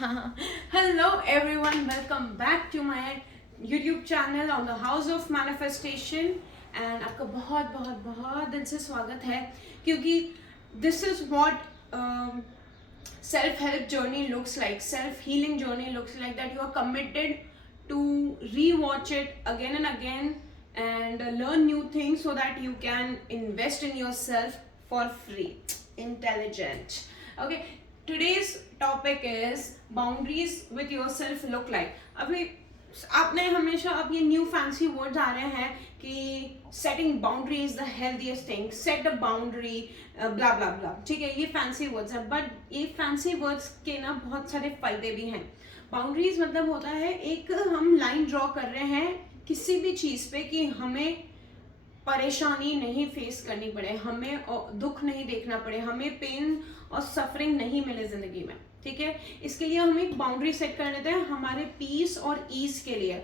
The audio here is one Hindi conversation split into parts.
Hello everyone, welcome back to my YouTube channel on the House of Manifestation and आपका बहुत बहुत बहुत दिल से स्वागत है क्योंकि this is what self-help journey looks like, self-healing journey looks like, that you are committed to re-watch it again and again and learn new things so that you can invest in yourself for free. Intelligent. Okay, today's topic is boundaries with yourself look like. अभी आपने हमेशा अब ये न्यू फैंसी वर्ड्स आ रहे हैं कि setting boundary is the healthiest thing, set a boundary, blah blah blah. ठीक है, ये फैंसी वर्ड्स है, बट ये फैंसी वर्ड्स के ना बहुत सारे फायदे भी हैं. बाउंड्रीज मतलब होता है एक हम लाइन ड्रॉ कर रहे हैं किसी भी चीज पे कि हमें परेशानी नहीं फेस करनी पड़े, हमें दुख नहीं देखना पड़े, हमें पेन और सफरिंग नहीं मिले जिंदगी में. ठीक है, इसके लिए हम एक बाउंड्री सेट कर लेते हैं हमारे पीस और ईज के लिए.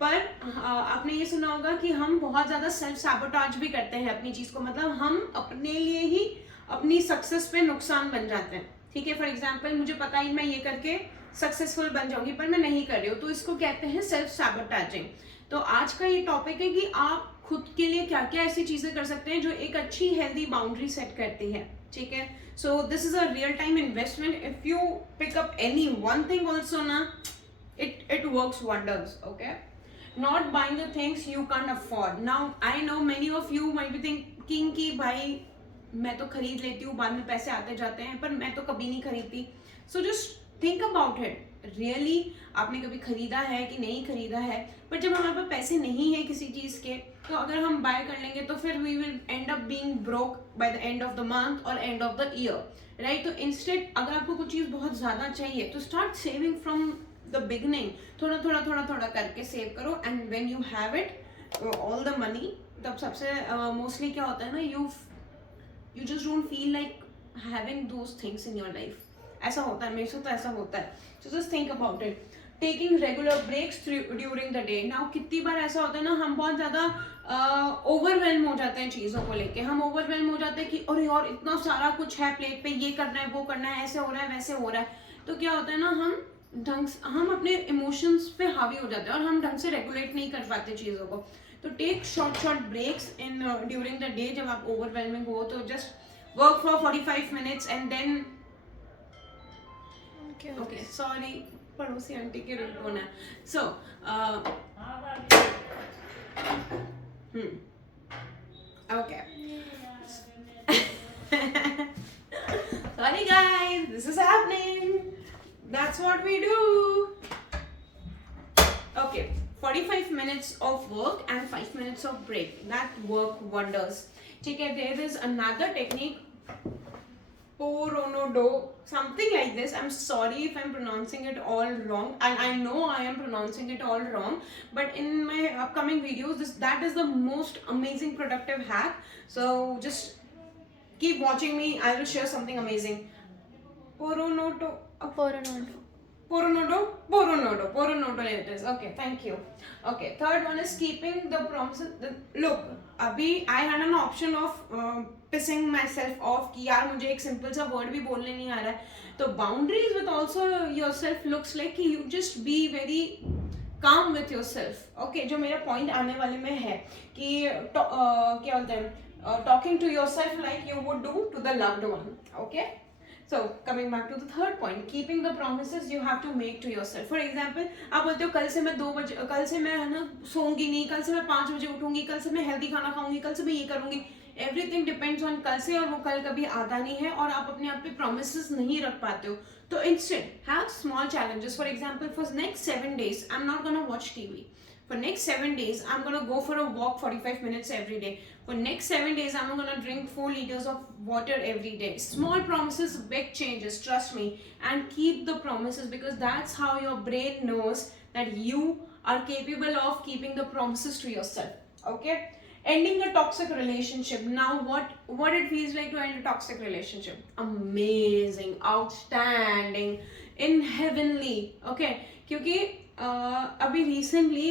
पर आपने ये सुना होगा कि हम बहुत ज्यादा सेल्फ सैबोटाज भी करते हैं अपनी चीज को, मतलब हम अपने लिए ही अपनी सक्सेस पे नुकसान बन जाते हैं. ठीक है, फॉर एग्जाम्पल मुझे पता ही मैं ये करके सक्सेसफुल बन जाऊंगी पर मैं नहीं कर रही हूँ, तो इसको कहते हैं सेल्फ सैबोटाजिंग. तो आज का ये टॉपिक है कि आप खुद के लिए क्या क्या ऐसी चीजें कर सकते हैं जो एक अच्छी हेल्दी बाउंड्री सेट करती है. ठीक है, so this is a real time investment. If you pick up any one thing also ना, it works wonders. Okay, not buying the things you can't afford. Now I know many of you might be thinking कि भाई मैं तो खरीद लेती हूँ, बाद में पैसे आते जाते हैं, पर मैं तो कभी नहीं खरीदती. सो just think about it. Really आपने कभी खरीदा है कि नहीं खरीदा है? पर जब हमारे पास पैसे नहीं है किसी चीज के, तो अगर हम बाय कर लेंगे तो फिर we will end up being broke by the end of the month और end of the year, right? तो इंस्टेड अगर आपको कुछ चीज बहुत ज्यादा चाहिए तो start saving from the beginning. थोड़ा थोड़ा थोड़ा थोड़ा करके सेव करो, and when you have it all the money, तब सबसे मोस्टली क्या होता है ना, you just don't feel like having those things in your life. ऐसा होता है, मेरे से तो ऐसा होता है. So just think about it. Taking regular breaks during the day. Now कितनी बार ऐसा होता है ना, हम बहुत ज्यादा ओवरवेल्म हो जाते हैं चीजों को लेके. हम ओवरवेल्म हो जाते हैं कि अरे यार इतना सारा कुछ है प्लेट पे, ये करना है, वो करना है, ऐसे हो रहा है, वैसे हो रहा है. तो क्या होता है ना, हम अपने इमोशंस पे हावी हो जाते हैं और हम ढंग से रेगुलेट नहीं कर पाते चीजों को. तो take short breaks in during the day. जब आप ओवरवेलमिंग हो तो just work for 45 minutes and then okay, sorry, पड़ोसी आंटी की रिंगटोन है. So okay, sorry guys, this is happening. That's what we do. Okay, 45 minutes of work and 5 minutes of break. That work wonders. ठीक है, there is another technique, Poronodo, something like this. I'm sorry if I'm pronouncing it all wrong, and I know I am pronouncing it all wrong, but in my upcoming videos that is the most amazing productive hack. So just keep watching me. I will share something amazing. Poronodo it is. Okay, thank you. Okay, third one is keeping the promises. Look, अभी I had an option of pissing myself off कि यार मुझे एक simple सा word भी बोलने नहीं आ रहा है. तो boundaries with also yourself looks like कि you just be very calm with yourself. Okay, जो मेरा point आने वाले में है कि क्या बोलते हैं, talking to yourself like you would do to the loved one. Okay. So coming back to the third point, keeping the promises you have to make to yourself. For example, आप बोलते हो कल से मैं 2 बजे, कल से मैं है ना सोऊंगी नहीं, कल से मैं 5 बजे उठूंगी, कल से मैं हेल्दी खाना खाऊंगी, कल से मैं ये करूंगी. एवरीथिंग डिपेंड्स ऑन कल से, और वो कल कभी आता नहीं है और आप अपने आप पे प्रोमिसेस नहीं रख पाते हो. तो instead have small challenges. For example, for next 7 days I'm not gonna watch TV. For next 7 days, I'm gonna go for a walk 45 minutes every day. For next 7 days, I'm gonna drink 4 liters of water every day. Small promises, big changes, trust me. And keep the promises, because that's how your brain knows that you are capable of keeping the promises to yourself. Okay? Ending a toxic relationship. Now, what it feels like to end a toxic relationship? Amazing, outstanding, in heavenly. Okay? क्योंकि अभी रिसेंटली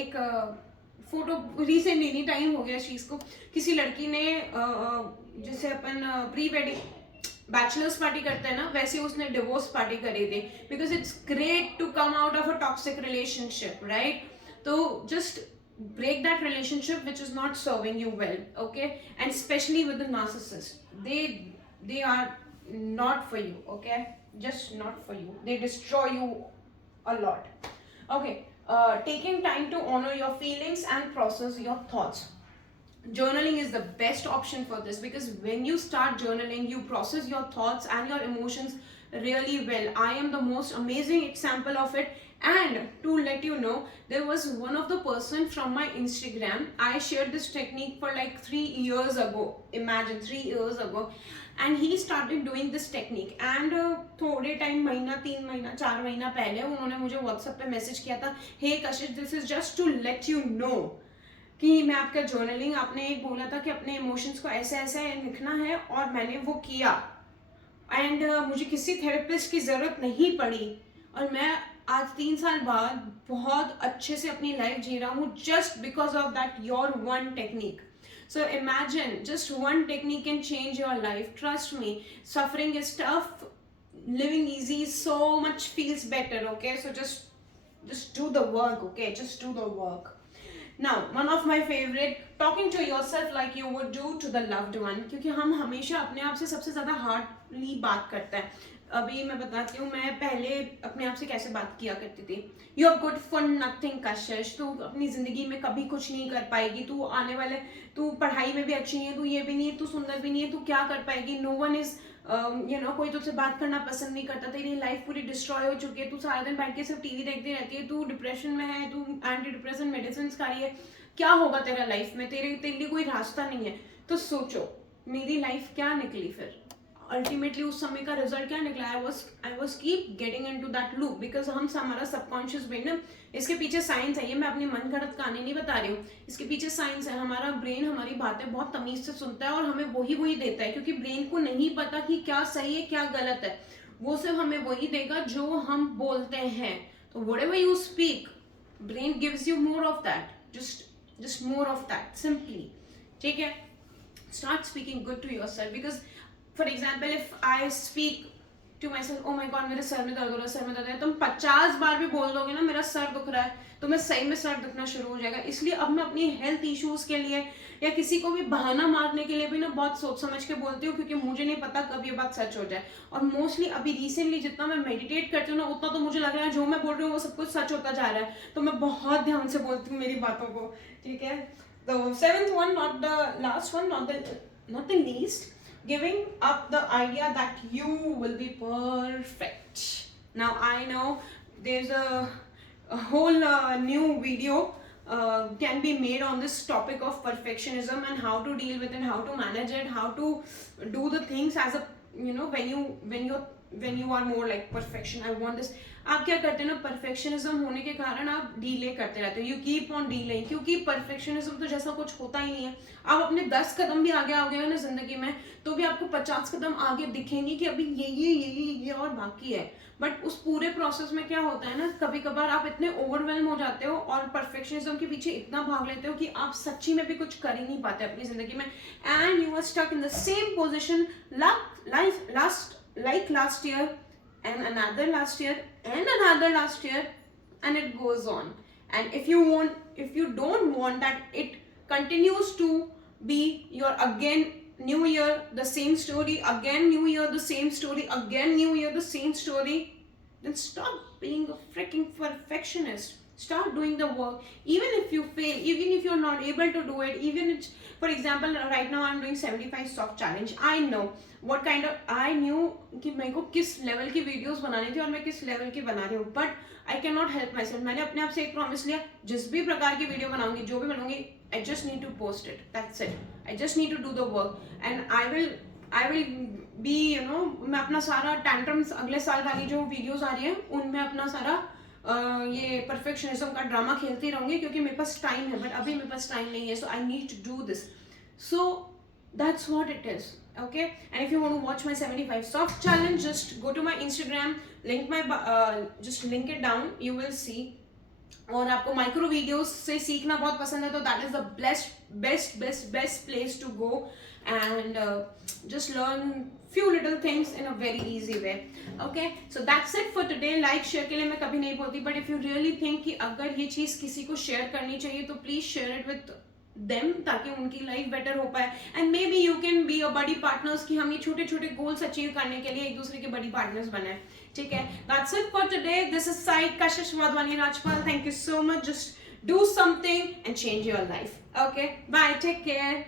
एक फोटो, रिसेंटली नहीं, टाइम हो गया इस चीज को, किसी लड़की ने जिसे अपन प्री वेडिंग बैचलर्स पार्टी करते हैं ना, वैसे उसने डिवोर्स पार्टी करी थी, because it's great to come out of a toxic relationship, right? तो जस्ट break that relationship which is not serving you well, okay? And especially with the narcissist, they are not for you, okay? Just not for you. They destroy you a lot. Okay, taking time to honor your feelings and process your thoughts. Journaling is the best option for this, because when you start journaling, you process your thoughts and your emotions really well. I am the most amazing example of it. And to let you know, there was one of the person from my Instagram. I shared this technique for like 3 years ago. Imagine, 3 years ago. And he started doing this technique. And थोड़े टाइम, महीना, 3 महीना, 4 महीना पहले उन्होंने मुझे व्हाट्सएप पे मैसेज किया था, hey Kashish, this is just to let you know कि मैं आपका जर्नलिंग, आपने एक बोला था कि अपने इमोशंस को ऐसे ऐसे लिखना है, और मैंने वो किया, एंड मुझे किसी थेरेपिस्ट की ज़रूरत नहीं पड़ी, और मैं आज 3 साल बाद बहुत अच्छे से अपनी लाइफ जी रहा हूँ, just because of that your one technique. So imagine, just one technique can change your life. Trust me, suffering is tough, living easy so much feels better, okay? So just do the work, okay? Just do the work. Now, one of my favorite, talking to yourself like you would do to the loved one, क्योंकि हम हमेशा अपने आप से सबसे ज़्यादा हार्डली बात करते हैं. अभी मैं बताती हूँ, मैं पहले अपने आप से कैसे बात किया करती थी. You are good for nothing Kashish, तू अपनी ज़िंदगी में कभी कुछ नहीं कर पाएगी, तू आने वाले, तू पढ़ाई में भी अच्छी नहीं है, तू ये भी नहीं है, तू सुंदर भी नहीं है, तू क्या कर पाएगी, नो वन इज कोई तुझसे बात करना पसंद नहीं करता, तेरी लाइफ पूरी डिस्ट्रॉय हो चुकी है, तू सारा दिन बैठ के सिर्फ टीवी देखती रहती है, तू डिप्रेशन में है, तू एंटी डिप्रेशन मेडिसिन खा रही है, क्या होगा तेरा लाइफ में, तेरे लिए कोई रास्ता नहीं है. तो सोचो मेरी लाइफ क्या निकली फिर, अल्टीमेटली उस समय का रिजल्ट क्या निकला. I was keep getting in to that loop, because हमारा सबकॉन्शियस ब्रेन ना, इसके पीछे साइंस है, ये मैं अपनी मन गढ़ंत कहानी नहीं बता रही हूँ, इसके पीछे साइंस है. हमारा ब्रेन हमारी बातें बहुत तमीज से सुनता है और हमें वही देता है, क्योंकि ब्रेन को नहीं पता कि क्या सही है क्या गलत है, वो सिर्फ हमें वही देगा जो हम बोलते हैं. तो whatever you speak, brain gives you more of that, just more of that, simply. ठीक है? Start speaking good to yourself, because for example, if I speak to myself, oh my god, मेरे सर में दर्द हो रहा है, सर में दर्द है, तुम 50 बार भी बोल दोगे ना मेरा सर दुख रहा है, तो मैं सही में सर दुखना शुरू हो जाएगा. इसलिए अब मैं अपनी हेल्थ इश्यूज के लिए या किसी को भी बहाना मारने के लिए भी ना बहुत सोच समझ के बोलती हूँ, क्योंकि मुझे नहीं पता कब ये बात सच हो जाए. और मोस्टली अभी रिसेंटली जितना मैं मेडिटेट करती हूँ ना, उतना तो मुझे लग रहा है जो मैं बोल रही हूँ वो सब कुछ सच होता जा रहा है, तो मैं बहुत ध्यान से बोलती हूँ मेरी बातों को. ठीक है? तो 7th one, not the last one, not the least, giving up the idea that you will be perfect. Now I know there's a whole new video can be made on this topic of perfectionism and how to deal with it, how to manage it, how to do the things as a, when you are more like perfection, I want this. आप क्या करते हैं ना, परफेक्शनिज्म होने के कारण आप डीले करते रहते हो, यू कीप ऑन डीलिंग, क्योंकि परफेक्शनिज्म तो जैसा कुछ होता ही नहीं है. आप अपने 10 कदम भी आगे आ गए हो ना जिंदगी में, तो भी आपको 50 कदम आगे दिखेंगे कि अभी ये और बाकी है. बट उस पूरे प्रोसेस में क्या होता है ना, कभी कभार आप इतने ओवरवेल्म हो जाते हो और परफेक्शनिज्म के पीछे इतना भाग लेते हो कि आप सच्ची में भी कुछ कर ही नहीं पाते अपनी जिंदगी में, and you are stuck in the same position like last year and another last year and another last year, and it goes on. And if you don't want that it continues to be your again new year the same story, again new year the same story, again new year the same story, then stop being a freaking perfectionist. Start doing the work. Even if you fail, even if you're not able to do it, even if, for example, right now I'm doing 75 soft challenge. I know what kind of, I knew कि मेरे को किस लेवल की वीडियोस बनानी थी और मैं किस लेवल की बना रही हूँ, but I can not help my self. मैंने अपने आप से एक प्रॉमिस लिया, जिस भी प्रकार की वीडियो बनाऊंगी, जो भी बनाऊंगी, I just need to post it, that's it. I just need to do the work, and I will be मैं अपना सारा टैंट्रम्स अगले साल वाली जो वीडियोस आ रही हैं उनमें अपना सारा ये परफेक्शनिज्म का ड्रामा खेलती रहूंगी, क्योंकि मेरे पास टाइम है, बट अभी मेरे पास टाइम नहीं है. So I need to do this. So that's what it is, okay? And if you want to watch my 75 soft challenge, just go to my Instagram, just link it down, you will see. और आपको माइक्रो वीडियोस से सीखना बहुत पसंद है, तो that is the best place to go. and just learn few little things in a very easy way. Okay, so that's it for today. Like share के लिए मैं कभी नहीं बोलती, but if you really think कि अगर ये चीज़ किसी को share करनी चाहिए तो please share it with them, ताकि उनकी लाइफ बेटर हो पाए, and maybe you can be a buddy partners कि हम ये छोटे छोटे गोल्स अचीव करने के लिए एक दूसरे के बड़ी पार्टनर्स बने. ठीक है, that's it for today. This is side Kashish Wadhwani Rajpal. Thank you so much. Just do something and change your life. Okay, bye, take care.